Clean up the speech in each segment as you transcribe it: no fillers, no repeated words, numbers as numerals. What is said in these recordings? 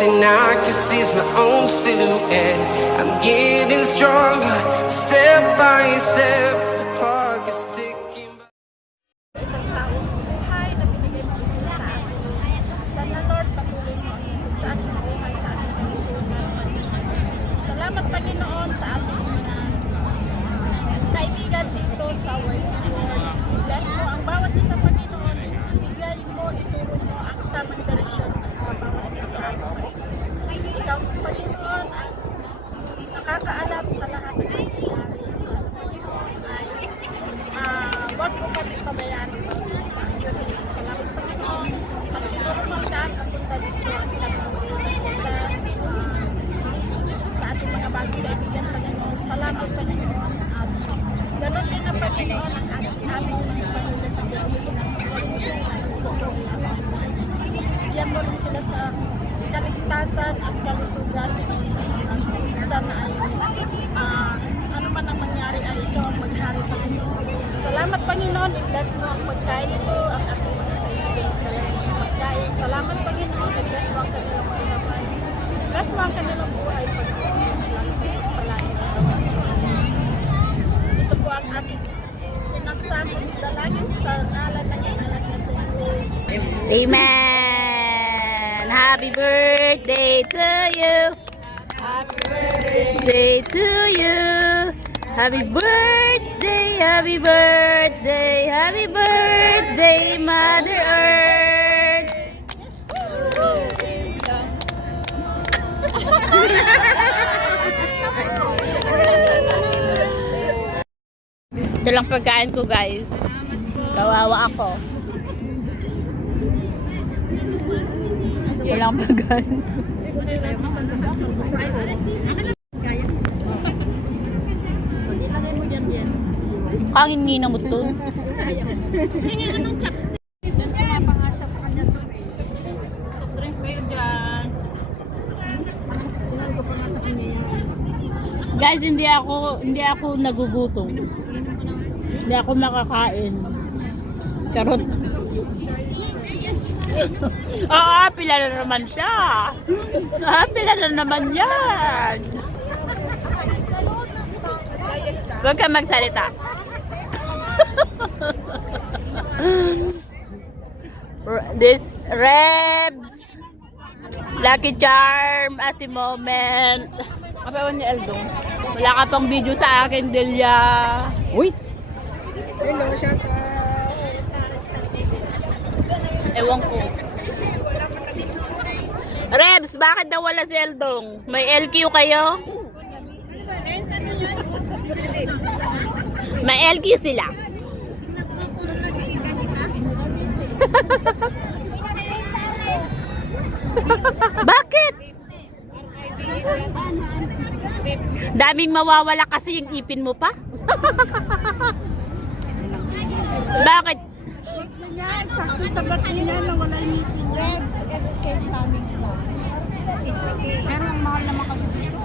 thing I can see is my own silhouette. I'm getting stronger, step by step. The clock is ticking. Isang taong buhay na binigay mo sa akin. Sana Lord, patuloy mo ang ipuntaan ng buhay sa ating kalusugan. Salamat Panginoon sa ating mga kaibigan dito sa World Tour. Bless mo ang bawat isa Panginoon. Ibigay mo, ituro mo ang tamang direksyon sa bawat isa sa atin. Ikaw Panginoon ang nakakaalam sa lahat ng nangyayari. Huwag mo kami pabayaan sa iyo. Salamat Panginoon. Pagtuturo mo ang lahat ang punta dito at punta sa ating mga bagong kaibigan Panginoon. Salamat Panginoon. At ganoon din ang Panginoon ang aming mga pamilya sa Pilipinas. Bigyan mo rin sila sa kaligtasan at kalusugan. Sana ay ano man ang mangyari ay ikaw ang maghari Panginoon. Salamat Panginoon, i-bless mo ang pagkain ito, ang ating mga pagkain. Salamat Panginoon, i-bless mo ang kanilang buhay. I-bless mo ang kanilang buhay Panginoon. Ito po ang ating sinasambong dalangin sa ngalan ng iyong anak na si Jesus. Amen. Happy birthday to you. Happy birthday. To you. Happy birthday, happy birthday, happy birthday, Mother Earth. Ito lang pagkain ko guys. Kawawa ako. Ito lang pagkain. Kangin nina mo to. Guys, hindi ako nagugutom. Hindi ako makakain. Charot. Pila na naman siya. Pila na naman yan. Huwag ka magsalita. This Rebs Lucky Charm at the moment. Kapawan niya Eldong. Wala ka pang video sa akin, Delia. Uy! Hello, shout out. Ewan ko. Rebs, bakit daw wala si Eldong? May LQ kayo? May LQ sila. Bakit? Daming mawawala kasi yung ipin mo pa? Bakit? Sakto sa birthday niya na wala yung Rebs XK coming po. Pero ang mahal naman kasi dito.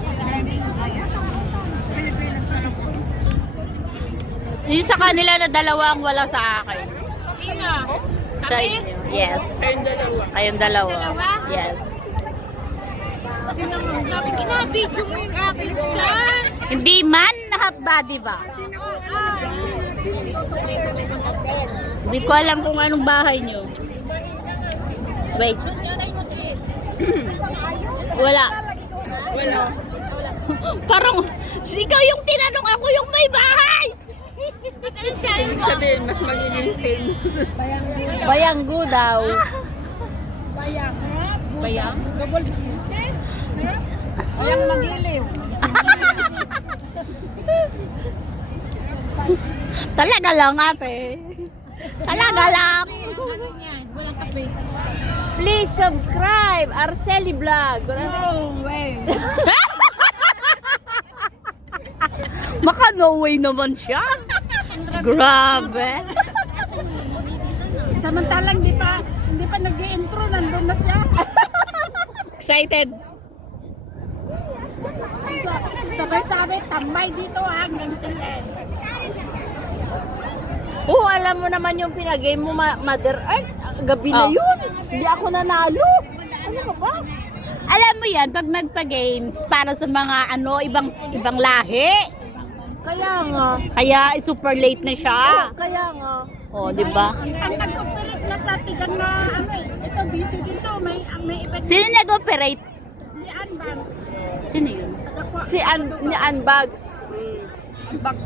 Yung sa kanila na dalawa ang wala sa akin. Sino? Sa inyo. Yes. Kayong dalawa. Kayong dalawa. Dalawa? Yes. Kinabidyo mo yung akin dyan. Hindi man, half body ba? Hindi ko alam kung anong bahay nyo. Wait. Wala. Parang, ikaw yung tinanong, ako yung may bahay! Ibig sabihin, mas magiging famous. Bayanggo daw. Bayang. Bayang? Double pieces. Bayang magiliw. Talaga lang ate. Talaga lang. Ano yan? Walang kape. Please subscribe Arceli Vlog. No way. Maka no way naman siya. Grabe. Samantalang hindi pa nag-i-intro, nandun na siya. Excited. Sabay-sabay, tambay dito hanggang tilen. Alam mo naman yung pinagame mo, Mother Earth. Gabi na Oh. yun. Hindi ako nanalo. Ano ka ba? Alam mo yan, pag nagpa-games, para sa mga ano, ibang lahi. Kaya nga. Kaya super late na siya. Kaya nga. O, di ba? Ang nag-operate na sa tigan na ano eh. Ito busy din to. May event. Sino nag-operate? Si Anban. Sino yun? Si ni Unbags.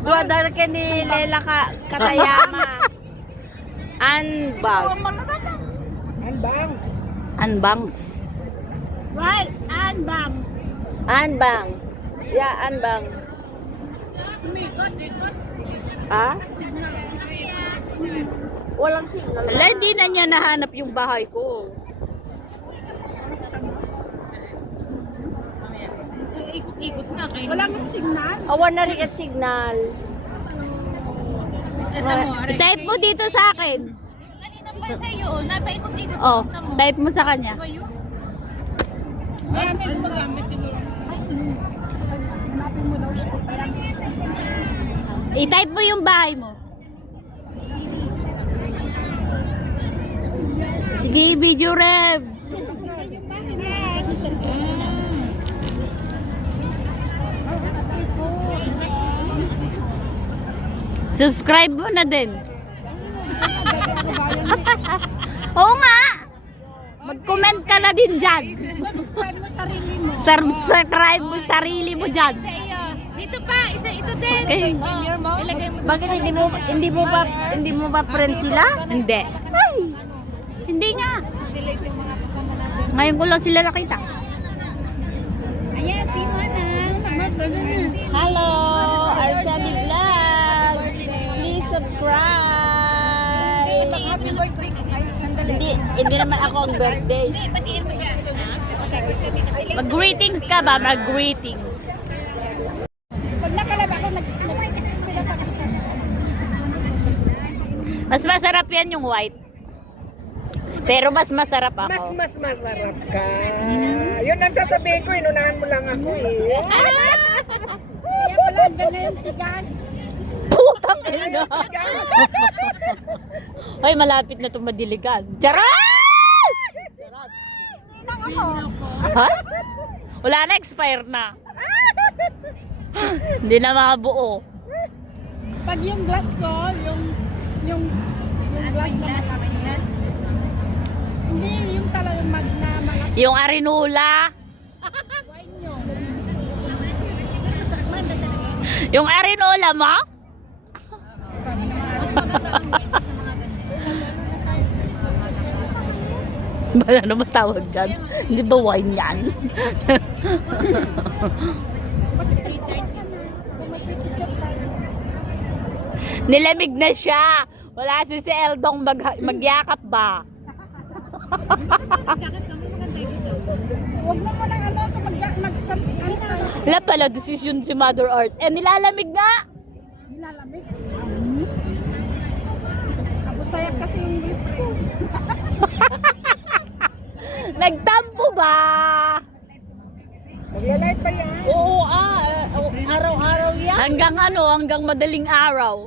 Dua dara kay ni Lela Katayama. Unbags. Anbangs. Right, Anban. Unbang. Yeah, Unbang. Ha? Walang signal. Wala, hindi na niya nahanap yung bahay ko. Walang signal. Awan na rin at signal. Type mo dito sa akin. Kanina pa sa iyo, napaikot-ikot. Oh, type mo sa kanya. Marami gumagamit siguro. Hanapin mo daw siya. I-type mo yung bahay mo. Sige, video Rebs. Subscribe mo na din. Oo nga. Mag-comment ka na din dyan. Subscribe mo sarili mo. Subscribe mo sarili mo dyan. Sa iyo. Dito pa, isa ito din. Okay. Oh, ilagay mo. Bakit hindi mo ba friend sila? Hindi. Hindi nga. Ngayon ko lang sila nakita. Ayan, si Manang. Hello, Arceli Vlog. Please subscribe. Happy birthday kasi. Sandali. Hindi naman ako ang birthday. Batiin mo siya. Mag-greetings ka ba? Mag-greetings. Pag nakalaba ako, Mas masarap yan yung white. Pero mas masarap ako. Mas masarap ka. Yun ang sasabihin ko, inunahan mo lang ako eh. kaya pala ganyan yung tigan. Putang ina. Ay, malapit na itong madiligan. Charot! Ha? Wala na, expire na. Hindi na makabuo. Pag yung glass ko, yung glass na malaki. Hindi, yung talagang magna malaki. Yung arinula. Wine yun. Yung arinula mo? Wala naman tawag dyan. Hindi ba wine yan? Nilamig na siya. Wala si Eldong magyakap ba? Huwag mo mo lang ano, Wala pala, decision si Mother Earth. Eh, nilalamig na. nilalamig. Tapos sayap kasi yung lip ko. Nagtampo ba? Maglalay pa yan. Oo, araw-araw yan. Hanggang madaling araw.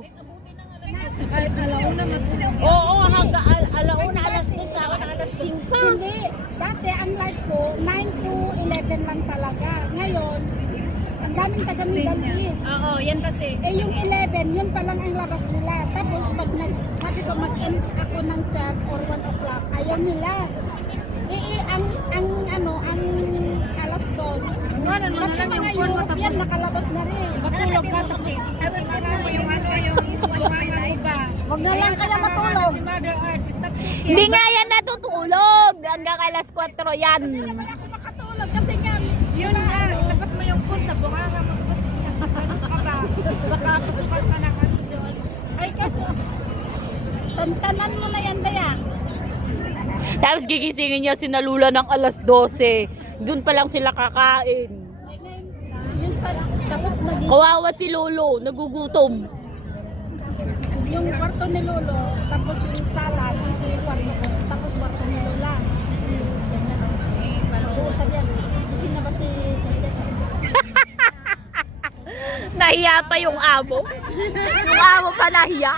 Oo, hanggang alauna, alas 2 na ako, alas 5. Hindi. Dati ang live ko, 9 to 11 lang talaga. Ngayon, ang daming taga Middle East. Oo, yan kasi. Eh yung 11, yun pa lang ang labas nila. Tapos pag sabi ko mag-end ako ng 12 or 1 o'clock, ayaw nila. Ang alas 2. Ano mo na lang yung phone mo tapos. Yan, nakalabas na rin. Matulog ka tapos. Tapos sana mo yung yung iba. Huwag na lang kaya matulog. Si Mother Earth, stop thinking. Hindi nga yan natutulog. Hanggang alas 4 yan. Ako makatulog kasi nga. Yun nga, itapat mo yung phone sa bunganga mo. Ano ka ba? Baka pasukan ka ng ano doon. Ay kasi, tantanan mo na yan ba yan? Tapos gigisingin niya si Nalula ng alas 12. Doon pa lang sila kakain. Yun pa lang. Tapos Kawawa si Lolo, nagugutom. yung kwarto ni Lolo, tapos yung sala, dito yung kwarto ko, tapos kwarto ni Lola. Mag-uusap yan. Gising na ba si Chinese? Nahiya pa yung amo. Yung amo pa nahiya.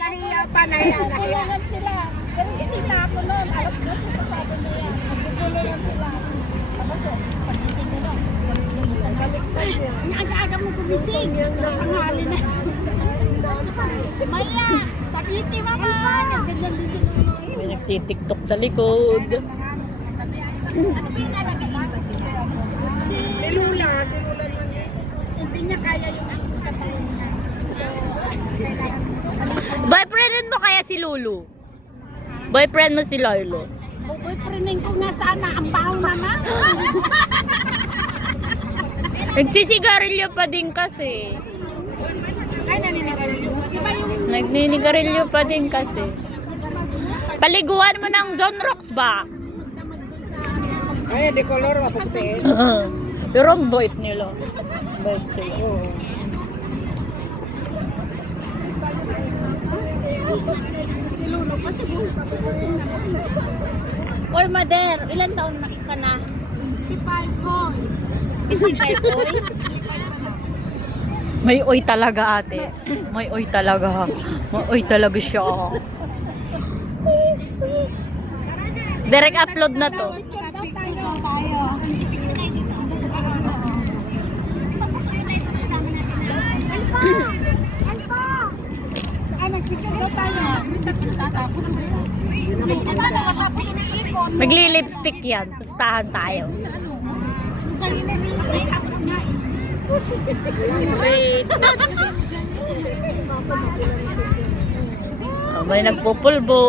Nagtutulungan sila. Pero gising na ako noon. Alas 12 pa sabi niya. Nagtutulungan sila. Ang aga-aga mo gumising. Tanghali na. Maya, sakiti mama. Ganyan din si Nunoy. May nagtitiktok sa likod. Si Lula naman eh. Hindi niya kaya yung katayin niya. Boyfriend mo kaya si Lulu? Boyfriend mo si Lolo? Boyfriendin ko nga sana. Ang baho naman. Nagsisigarilyo pa din kasi. Ay, naninigarilyo. Iba yung Nagninigarilyo pa din kasi. Paliguan mo ng Zonrox ba? Ay, di color, maputi. Pero ang bait nila. Bait sila. si Lolo kasi busi na. Oy, Mader, ilan taon na ka na? 55 ho. 55 boy? May oy talaga ate. May oy talaga. May oy talaga siya. Direct upload na to. Magli-lipstick yan. Pustahan tayo. May nagpupulbo.